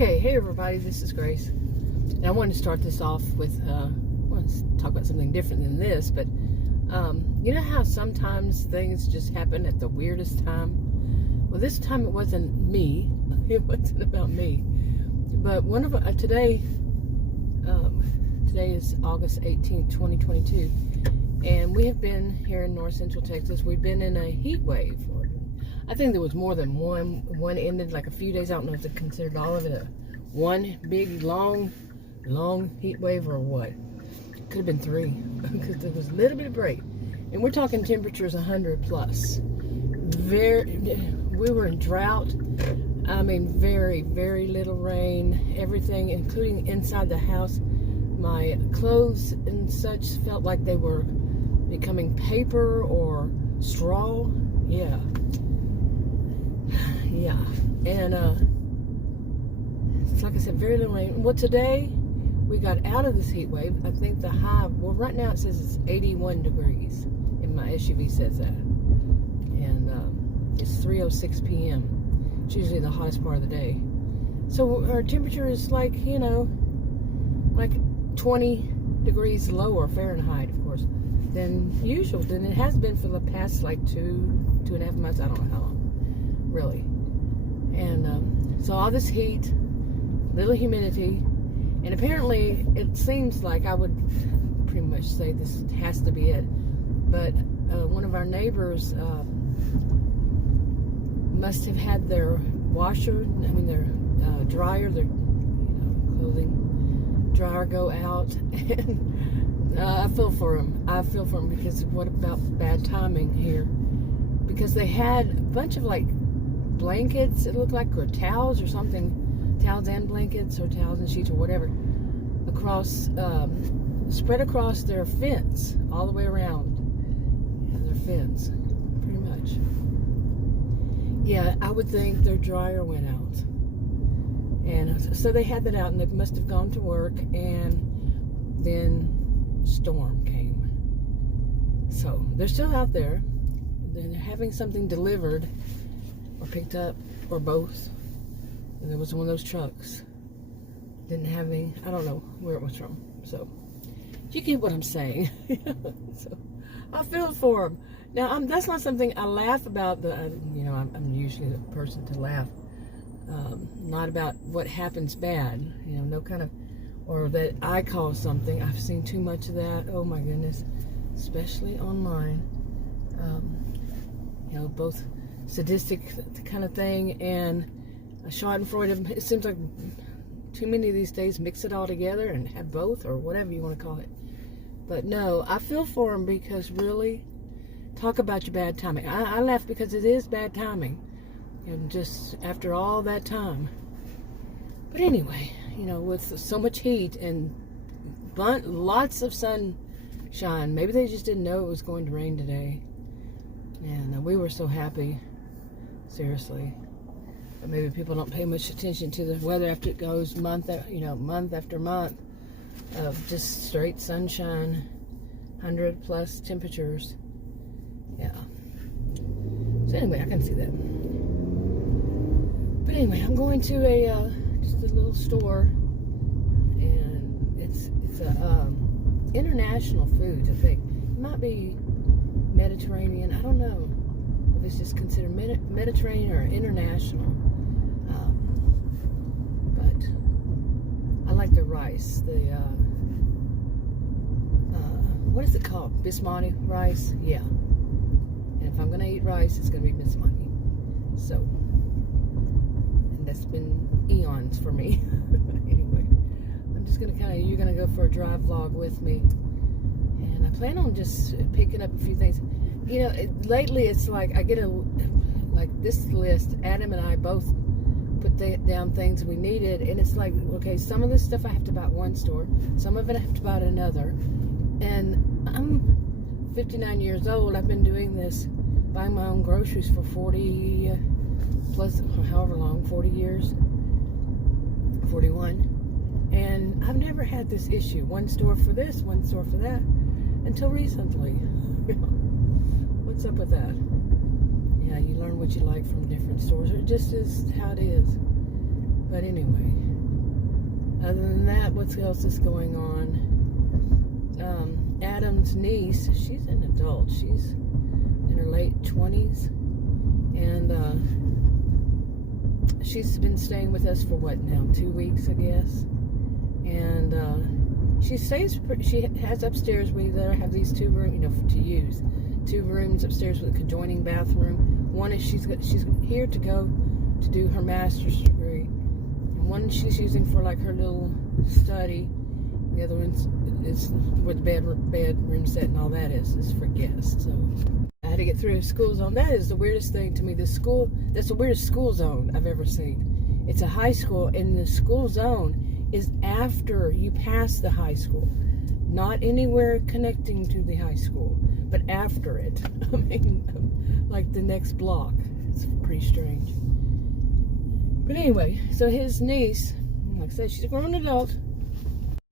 Okay, hey everybody, this is Grace. And I wanted to start this off with, I want to talk about something different than this, but you know how sometimes things just happen at the weirdest time? Well, this time it wasn't me. It wasn't about me. But today is August 18th, 2022, and we have been here in north central Texas. We've been in a heat wave. I think there was more than one. One ended like a few days. I don't know if they considered all of it one big, long heat wave or what. Could have been three because there was a little bit of break. And we're talking temperatures 100 plus. We were in drought. I mean, very, very little rain. Everything, including inside the house. My clothes and such felt like they were becoming paper or straw. Yeah. Yeah, and it's like I said, very little rain. Well, today we got out of this heat wave. I think the high, well, right now it says it's 81 degrees, and my SUV says that. And it's 3:06 p.m. It's usually the hottest part of the day. So our temperature is like, like 20 degrees lower Fahrenheit, of course, than usual, than it has been for the past like two and a half months. I don't know how long, really. And so all this heat, little humidity, and apparently it seems like I would pretty much say this has to be it. But one of our neighbors must have had their washer, their dryer, their clothing dryer go out. And I feel for them. I feel for them because what about bad timing here? Because they had a bunch of like blankets, it looked like, or towels or something, towels and blankets or towels and sheets or whatever, spread across their fence all the way around. Yeah, their fence, pretty much. Yeah, I would think their dryer went out, and so they had that out, and they must have gone to work, and then storm came. So they're still out there. They're having something delivered or picked up, or both. And there was one of those trucks. Didn't have any, I don't know where it was from. So, you get what I'm saying. So, I feel for them. Now, that's not something I laugh about. I'm usually the person to laugh. Not about what happens bad. No kind of, or that I cause something. I've seen too much of that. Oh my goodness. Especially online. Both sadistic kind of thing and Schadenfreude. It seems like too many of these days mix it all together and have both, or whatever you want to call it. But no, I feel for them, because really, talk about your bad timing. I laugh because it is bad timing, and just after all that time. But anyway, with so much heat and lots of sunshine, maybe they just didn't know it was going to rain today. And we were so happy, seriously. But maybe people don't pay much attention to the weather after it goes month after month of just straight sunshine, 100 plus temperatures. Yeah. So anyway, I can see that. But anyway, I'm going to just a little store, and it's a international foods, I think. It might be Mediterranean. I don't know if it's just considered Mediterranean or international. But I like the rice. What is it called? Basmati rice? Yeah. And if I'm going to eat rice, it's going to be basmati. So, and that's been eons for me. Anyway, I'm just going to you're going to go for a drive vlog with me. And I plan on just picking up a few things. Lately it's like I get this list. Adam and I both put down things we needed, and it's like, okay, some of this stuff I have to buy at one store, some of it I have to buy at another. And I'm 59 years old. I've been doing this, buying my own groceries for 40 plus, however long, 40 years, 41. And I've never had this issue. One store for this, one store for that, until recently. What's up with that? Yeah, you learn what you like from different stores. It just is how it is. But anyway, Other than that, what else is going on? Adam's niece, she's an adult. She's in her late 20s. And she's been staying with us for what now? 2 weeks, I guess. And she has upstairs. We there have these 2 rooms, to use. 2 rooms upstairs with a adjoining bathroom. One is she's here to go to do her master's degree. And one she's using for like her little study. The other one is where the bedroom set and all that is for guests. So I had to get through a school zone. That is the weirdest thing to me. That's the weirdest school zone I've ever seen. It's a high school, and the school zone is after you pass the high school. Not anywhere connecting to the high school, but after it. I mean, like the next block. It's pretty strange. But anyway, so his niece, like I said, she's a grown adult.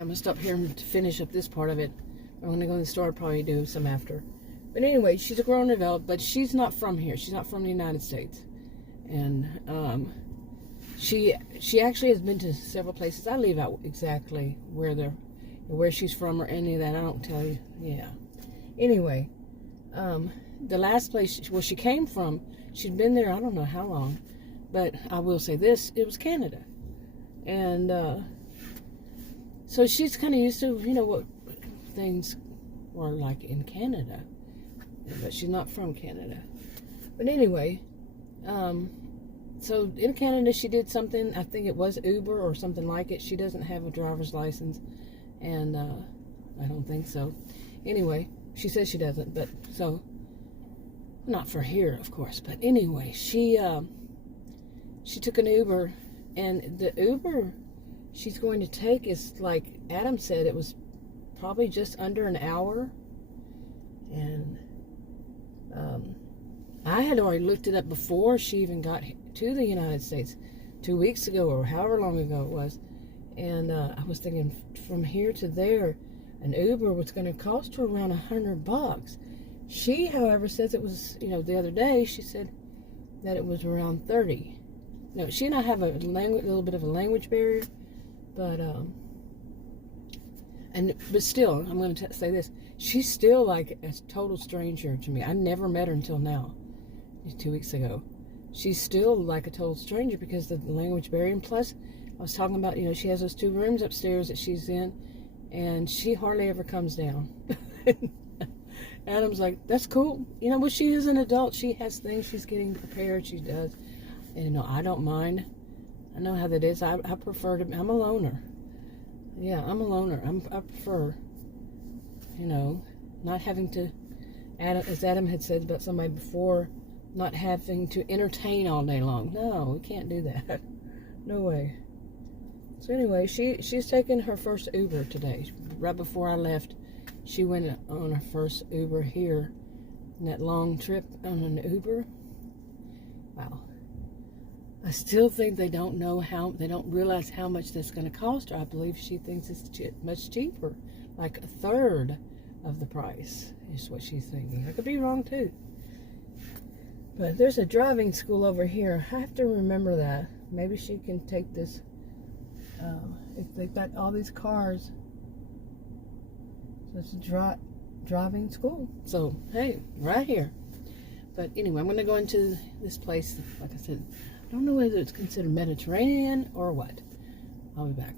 I'm going to stop here to finish up this part of it. I'm going to go to the store, probably do some after. But anyway, she's a grown adult, but she's not from here. She's not from the United States. And she actually has been to several places. I leave out exactly where she's from or any of that. I don't tell you. Yeah. Anyway, the last place where she came from, she'd been there I don't know how long. But I will say this, it was Canada. And so she's kind of used to, what things were like in Canada. But she's not from Canada. But anyway, so in Canada she did something, I think it was Uber or something like it. She doesn't have a driver's license. And I don't think so. Anyway, she says she doesn't. But so, not for here, of course. But anyway, she took an Uber. And the Uber she's going to take is, like Adam said, it was probably just under an hour. And I had already looked it up before she even got to the United States 2 weeks ago or however long ago it was. And I was thinking from here to there, an Uber was going to cost her around $100. She, however, says it was, the other day she said that it was around 30. Now, she and I have a little bit of a language barrier. But still, I'm going to say this. She's still like a total stranger to me. I never met her until now, 2 weeks ago. She's still like a total stranger because of the language barrier. And plus, I was talking about, she has those 2 rooms upstairs that she's in, and she hardly ever comes down. Adam's like, that's cool. Well, she is an adult. She has things she's getting prepared. She does. And, I don't mind. I know how that is. I prefer to. I'm a loner. Yeah, I'm a loner. I prefer, not having to. As Adam had said about somebody before, not having to entertain all day long. No, we can't do that. No way. So anyway, she's taking her first Uber today. Right before I left, she went on her first Uber here. In that long trip on an Uber. Wow. I still think they don't realize how much that's going to cost her. I believe she thinks it's much cheaper, like a third of the price is what she's thinking. I could be wrong too. But there's a driving school over here. I have to remember that. Maybe she can take this. If they've got all these cars, so it's a driving school. So hey, right here. But anyway, I'm going to go into this place. Like I said, I don't know whether it's considered Mediterranean or what. I'll be back.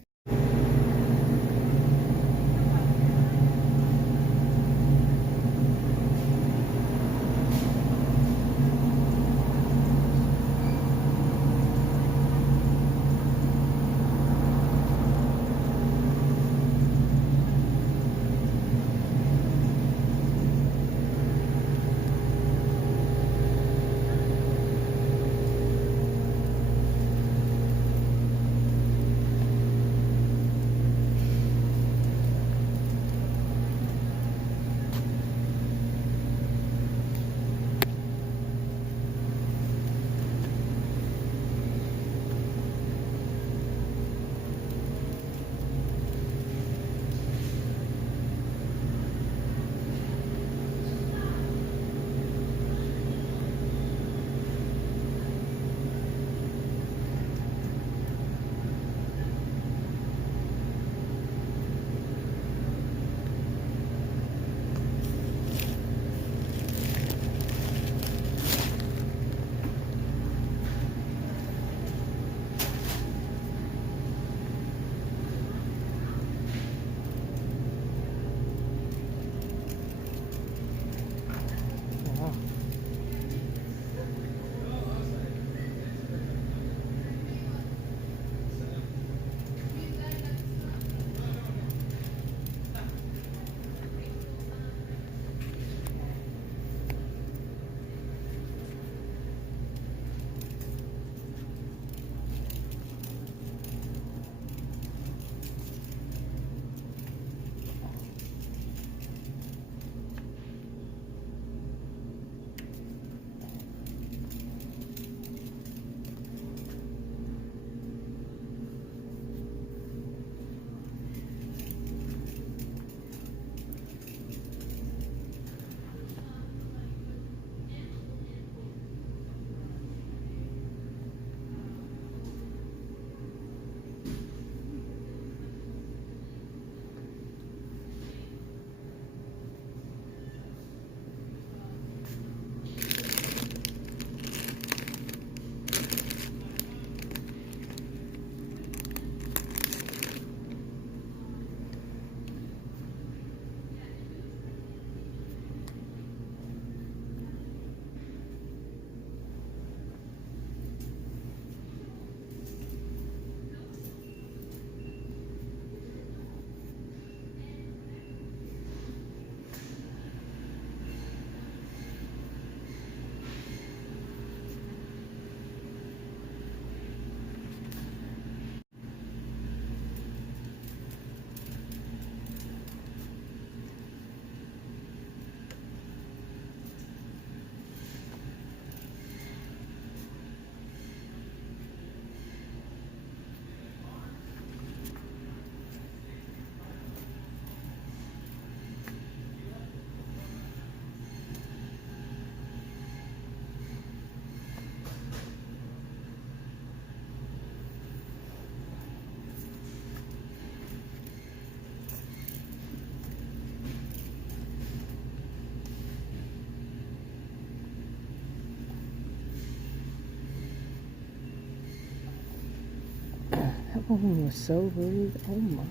Oh, he was so rude. Oh my.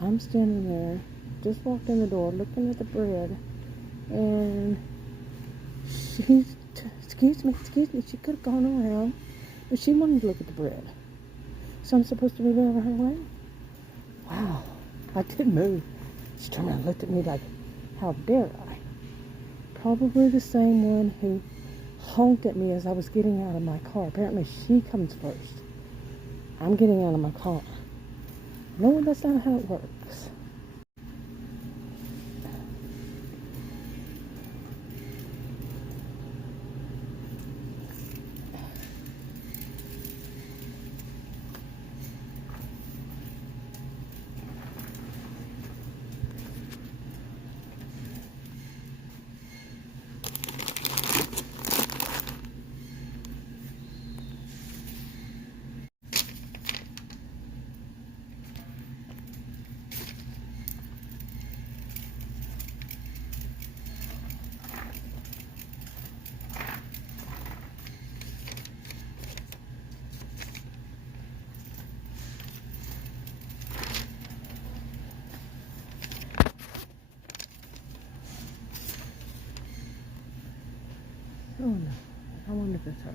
I'm standing there, just walked in the door, looking at the bread, and she's, excuse me, she could have gone around, but she wanted to look at the bread. So I'm supposed to move out of her way? Wow, I did move. She turned around and looked at me like, how dare I? Probably the same one who honked at me as I was getting out of my car. Apparently she comes first. I'm getting out of my car. No, that's not how it works. Oh no, I wonder if it's her.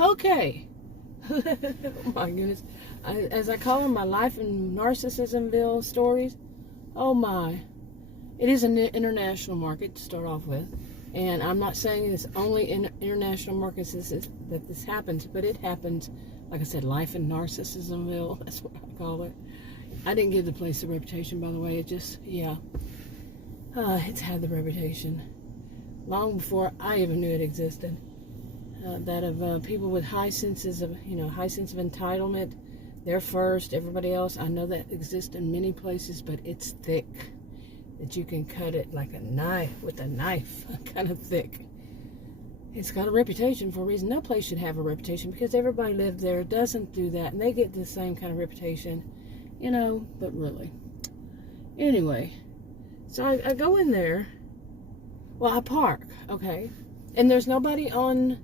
Okay. Oh my goodness. as I call them, my life in Narcissismville stories. Oh my. It is an international market to start off with. And I'm not saying it's only in international markets that this happens, but it happens, like I said, life in Narcissismville. That's what I call it. I didn't give the place a reputation, by the way. It just, yeah. It's had the reputation long before I even knew it existed. That of people with high senses of, high sense of entitlement. They're first, everybody else. I know that exists in many places, but it's thick. That you can cut it like a knife, with a knife, kind of thick. It's got a reputation for a reason. No place should have a reputation because everybody lived there, doesn't do that, and they get the same kind of reputation, but really. Anyway, so I go in there. Well, I park, okay? And there's nobody parked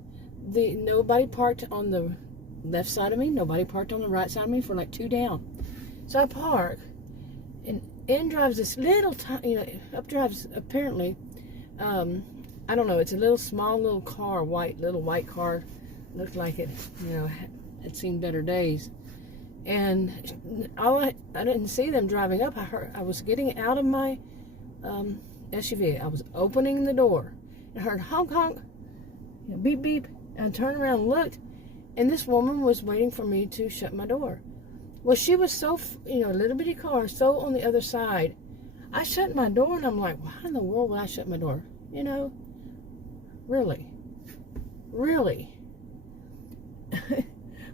on the left side of me, nobody parked on the right side of me for like 2 down. So I park, and in drives this little tiny, up drives apparently, I don't know, it's a small little car, little white car, looked like it, had seen better days. And I didn't see them driving up. I was getting out of my SUV. I was opening the door and heard honk honk, beep beep, and I turned around and looked, and this woman was waiting for me to shut my door. Well, she was so, a little bitty car, so on the other side. I shut my door, and I'm like, why in the world would I shut my door? Really?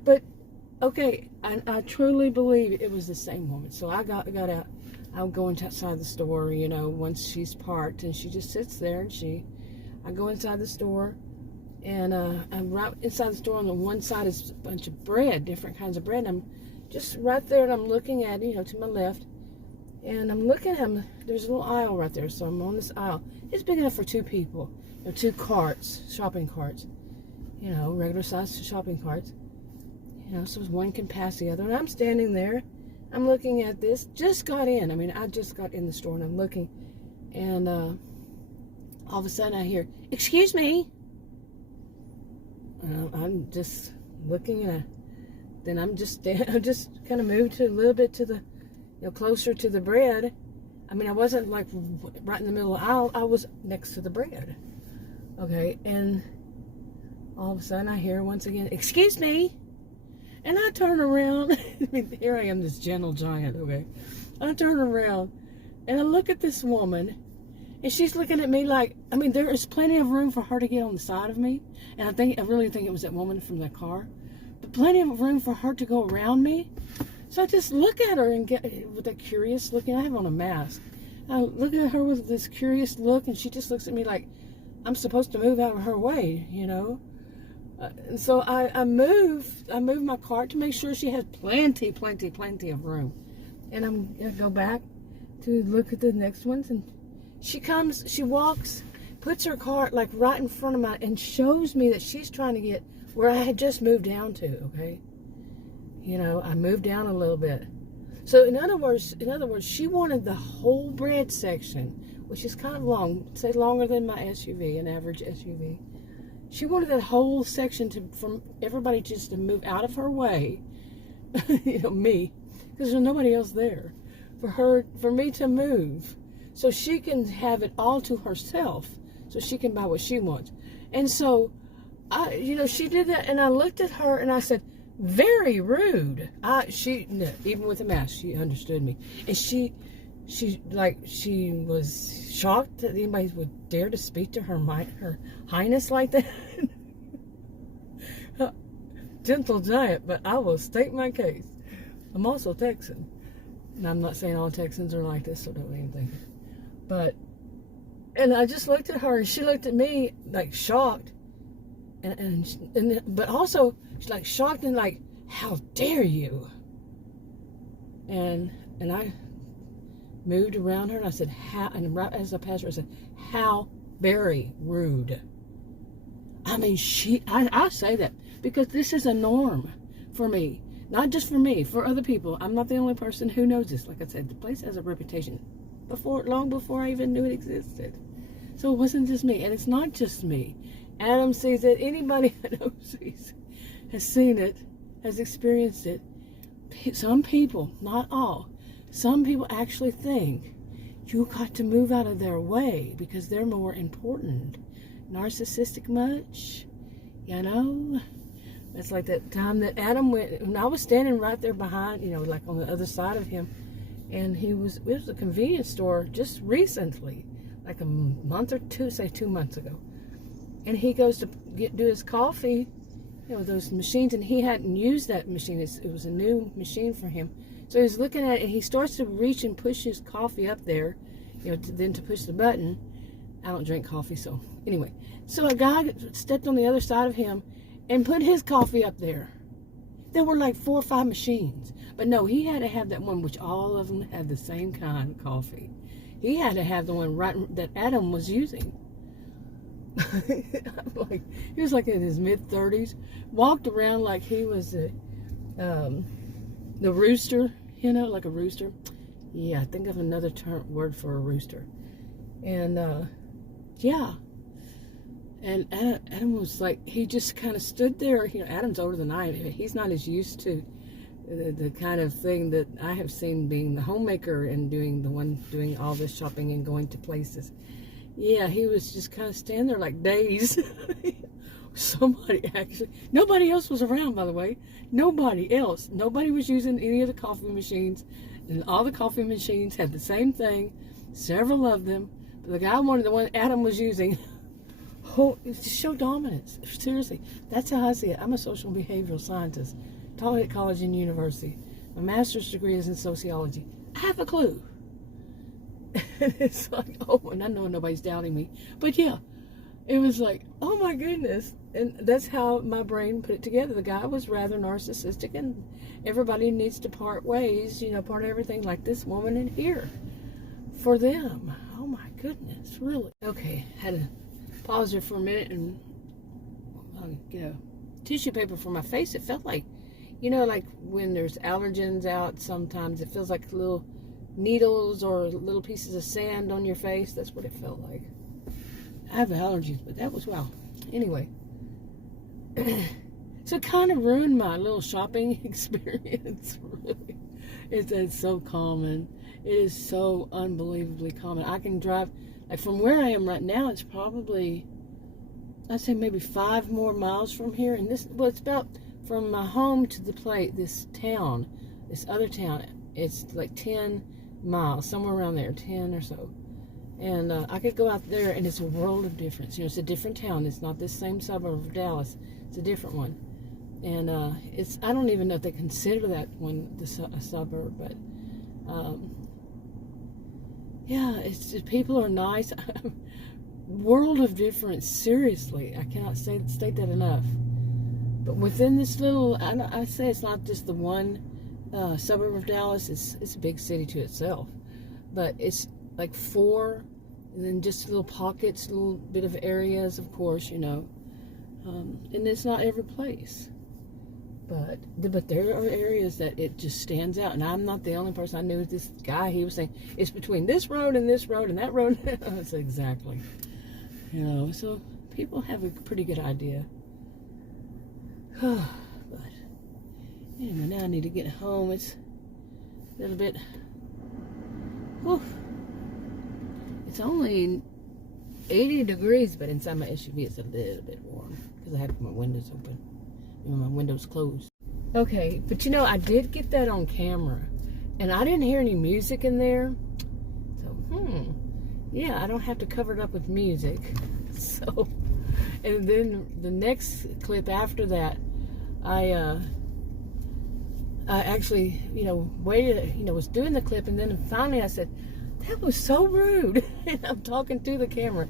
But, okay, I truly believe it was the same woman. So I got out. I'm going outside the store, once she's parked, and she just sits there, and I go inside the store, and I'm right inside the store. On the one side is a bunch of bread, different kinds of bread, and I'm just right there, and I'm looking at, to my left, and I'm looking at, there's a little aisle right there, so I'm on this aisle. It's big enough for 2 people, 2 carts, shopping carts, regular sized shopping carts, so one can pass the other, and I'm standing there, I'm looking at this, just got in, I just got in the store, and I'm looking, and all of a sudden I hear, excuse me, I'm just looking at, then I'm just kind of moved to a little bit to the, closer to the bread. I wasn't like right in the middle of the aisle. I was next to the bread. Okay, and all of a sudden I hear once again, excuse me. And I turn around. Here I am, this gentle giant, okay. I turn around and I look at this woman, and she's looking at me like, there is plenty of room for her to get on the side of me. And I really think it was that woman from that car. But plenty of room for her to go around me. So I just look at her and get with that curious look. I have on a mask. I look at her with this curious look, and she just looks at me like I'm supposed to move out of her way, And so I move my cart to make sure she has plenty of room. And I'm gonna go back to look at the next ones, and she walks, puts her cart like right in front of and shows me that she's trying to get where I had just moved down to, okay? I moved down a little bit. So in other words, she wanted the whole bread section, which is kind of long, say longer than my SUV, an average SUV. She wanted that whole section from everybody just to move out of her way, me, because there's nobody else there, for me to move, so she can have it all to herself, so she can buy what she wants. And so she did that, and I looked at her and I said, very rude. Even with a mask, she understood me. And she was shocked that anybody would dare to speak to her highness like that. Gentle giant, but I will state my case. I'm also Texan. And I'm not saying all Texans are like this, so don't even think it. And I just looked at her, and she looked at me like shocked. But also she's like shocked and like, how dare you? And I moved around her, and I said, how, and right as I passed her, I said, how very rude. I say that because this is a norm for me, not just for me, for other people. I'm not the only person who knows this. Like I said, the place has a reputation long before I even knew it existed. So it wasn't just me, and it's not just me. Adam sees it. Anybody I know has seen it, has experienced it. some people, not all, some people actually think you got to move out of their way because they're more important. Narcissistic much? You know? It's like that time that Adam went, and I was standing right there behind, like on the other side of him, and it was a convenience store just recently, like a month or two, say 2 months ago. And he goes to do his coffee, those machines, and he hadn't used that machine. It was a new machine for him. So he's looking at it, and he starts to reach and push his coffee up there, then to push the button. I don't drink coffee, so anyway. So a guy stepped on the other side of him and put his coffee up there. There were like 4 or 5 machines. But no, he had to have that one, which all of them had the same kind of coffee. He had to have the one that Adam was using. Like, he was like in his mid-30s, walked around like he was the rooster, like a rooster. Yeah, I think of another word for a rooster. And yeah, and Adam was like, he just kind of stood there. Adam's older than I am. He's not as used to the kind of thing that I have seen, being the homemaker and doing all this shopping and going to places. Yeah, he was just kind of standing there like dazed. Nobody else was around, by the way. Nobody else. Nobody was using any of the coffee machines. And all the coffee machines had the same thing, several of them. But the guy wanted the one Adam was using. Oh, it just showed dominance. Seriously, that's how I see it. I'm a social behavioral scientist, taught at college and university. My master's degree is in sociology. I have a clue. It's like, oh, and I know nobody's doubting me. But yeah, it was like, oh my goodness. And that's how my brain put it together. The guy was rather narcissistic, and everybody needs to part ways, part everything, like this woman in here for them. Oh my goodness, really. Okay, had to pause there for a minute and get a tissue paper for my face. It felt like, like when there's allergens out, sometimes it feels like little needles or little pieces of sand on your face. That's what it felt like. I have allergies, but that was, wow. Anyway, so it kind of ruined my little shopping experience, really. It's so common. It is so unbelievably common. I can drive, like from where I am right now, it's probably, I'd say maybe 5 more miles from here. And it's about from my home to this other town, it's like 10 miles, somewhere around there, 10 or so. And I could go out there, and it's a world of difference. It's a different town. It's not this same suburb of Dallas. It's a different one. And I don't even know if they consider that one a suburb, but yeah, people are nice. World of difference, seriously. I cannot state that enough. But within this little, I say it's not just the one suburb of Dallas. It's a big city to itself, but it's like 4, and then just little pockets, little bit of areas, of course, and it's not every place, but there are areas that it just stands out. And I'm not the only person. I knew this guy, he was saying it's between this road and that road. I said, exactly. So people have a pretty good idea. But anyway, now I need to get home. It's a little bit, whew. It's only 80 degrees, but inside my SUV it's a little bit warm because I have my windows open and my windows closed. Okay, but I did get that on camera, and I didn't hear any music in there. So, yeah, I don't have to cover it up with music. So, and then the next clip after that, I actually, waited, was doing the clip, and then finally I said, that was so rude. And I'm talking to the camera,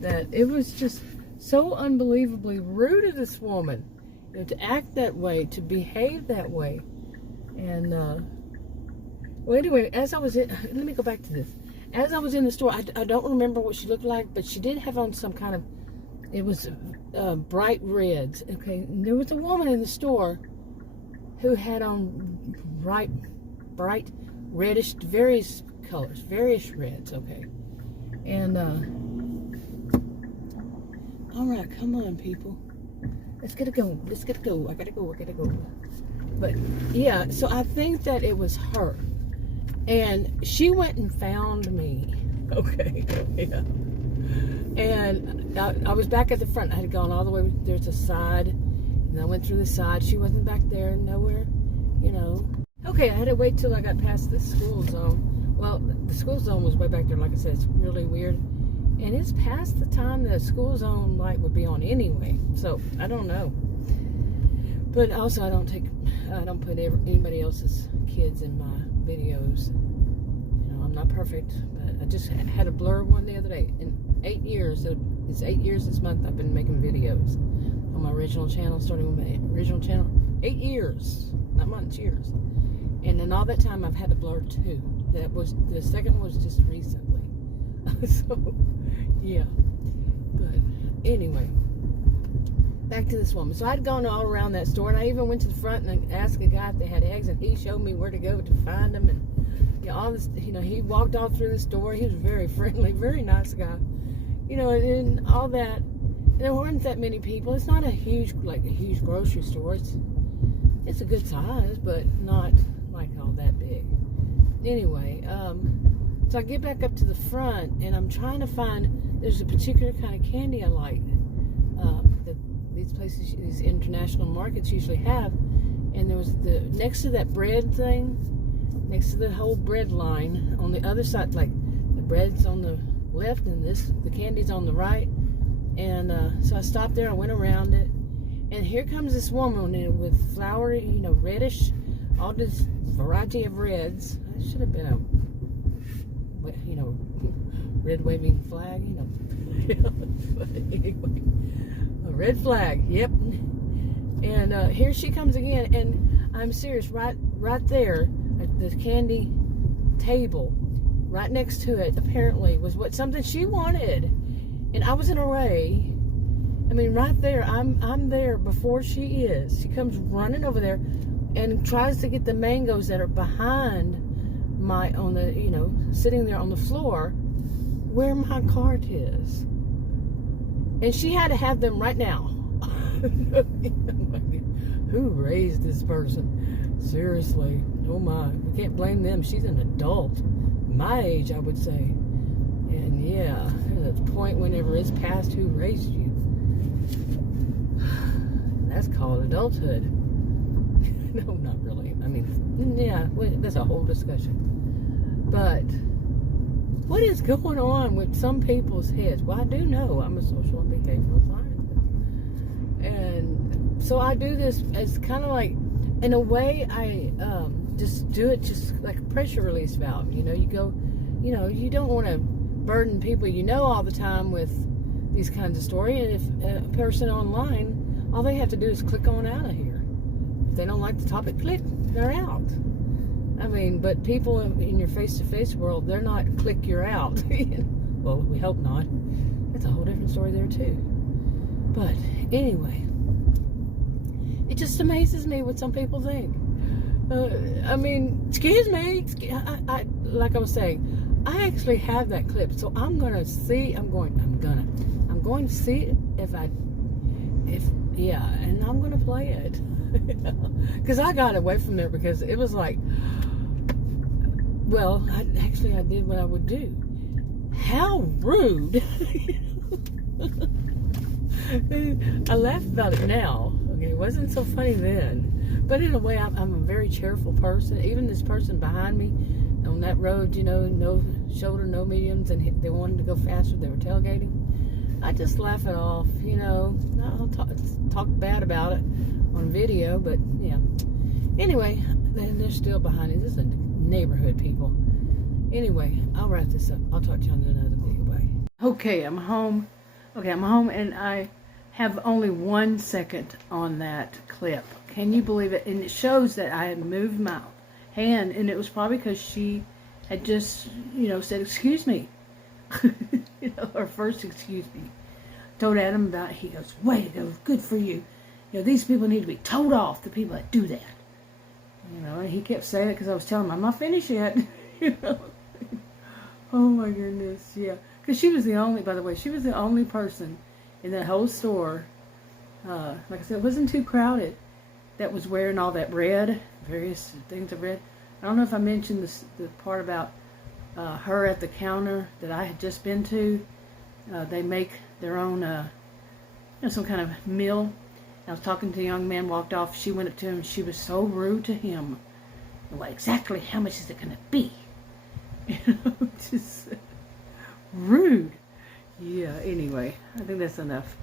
that it was just so unbelievably rude of this woman, to act that way, to behave that way. And well, anyway, let me go back to this. As I was in the store, I don't remember what she looked like, but she did have on some kind of, it was bright reds. Okay, and there was a woman in the store who had on bright reddish, various colors, various reds. Okay, and all right, come on, people, let's get it going. I gotta go. But yeah, so I think that it was her. And she went and found me. Okay, yeah. And I was back at the front. I had gone all the way. There's a side. And I went through the side. She wasn't back there. Nowhere, you know. Okay, I had to wait till I got past the school zone. Well, the school zone was way back there. Like I said, it's really weird. And it's past the time the school zone light would be on anyway. So, I don't know. But also, I don't put anybody else's kids in my videos. You know, I'm not perfect, but I just had a blur one the other day. In 8 years, it's 8 years this month I've been making videos on my original channel, starting with my original channel. 8 years, not months, years. And in all that time, I've had to blur 2. The second one was just recently. So, yeah. But anyway, back to this woman. So I'd gone all around that store, and I even went to the front and asked a guy if they had eggs, and he showed me where to go to find them. And you know, all this, you know, he walked all through the store. He was very friendly, very nice guy. You know, and all that. There weren't that many people. It's not a huge grocery store. It's a good size, but not like all that big. Anyway, so I get back up to the front, and I'm trying to find, there's a particular kind of candy I like that these places, these international markets usually have. And there was next to that bread thing, next to the whole bread line, on the other side, like the bread's on the left and the candy's on the right. And so I stopped there, I went around it, and here comes this woman with flowery, you know, reddish, all this variety of reds. It should have been a, you know, red waving flag, you know. But anyway, a red flag, yep. And here she comes again, and I'm serious, right there at the candy table, right next to it, apparently was something she wanted. And I was in a way. I mean, right there, I'm there before she is. She comes running over there and tries to get the mangoes that are behind you know, sitting there on the floor where my cart is. And she had to have them right now. Who raised this person? Seriously. Oh my. We can't blame them. She's an adult. My age, I would say. And yeah, there's a point whenever it's past who raised you. That's called adulthood. No, not really. I mean, yeah, that's a whole discussion. But what is going on with some people's heads? Well, I do know I'm a social and behavioral scientist. And so I do this as kind of like, in a way, I just do it just like a pressure release valve. You know, you go, you know, you don't want to burden people you know all the time with these kinds of stories. And if a person online, all they have to do is click on out of here. If they don't like the topic, click, they're out. I mean, but people in your face-to-face world, they're not click, you're out. Well, we hope not. That's a whole different story there too. But anyway, it just amazes me what some people think. I mean, excuse me, like I was saying, I actually have that clip, so I'm going to see, I'm going to see yeah, and I'm going to play it. Because I got away from there because it was like, well, I did what I would do. How rude. I laugh about it now. Okay, it wasn't so funny then. But in a way, I'm a very cheerful person. Even this person behind me on that road, you know, no shoulder, no mediums, and they wanted to go faster. They were tailgating. I just laugh it off, you know. I'll talk bad about it on video, but yeah. Anyway, they're still behind me. This is a neighborhood, people. Anyway, I'll wrap this up. I'll talk to you on another video. Bye. Okay, I'm home. Okay, I'm home, and I have only 1 second on that clip. Can you believe it? And it shows that I had moved my hand, and it was probably because she had just, you know, said, excuse me. You know, her first excuse me. Told Adam about it. He goes, way to go, good for you. You know, these people need to be told off, the people that do that. You know, and he kept saying it because I was telling him, I'm not finished yet. You know. Oh my goodness, yeah. Because she was the only, by the way, she was the only person in that whole store. Like I said, it wasn't too crowded. that was wearing all that red, various things of red. I don't know if I mentioned the part about her at the counter that I had just been to. They make their own, some kind of meal. I was talking to a young man, walked off. She went up to him. She was so rude to him. Well, exactly how much is it going to be? Just rude. Yeah, anyway, I think that's enough.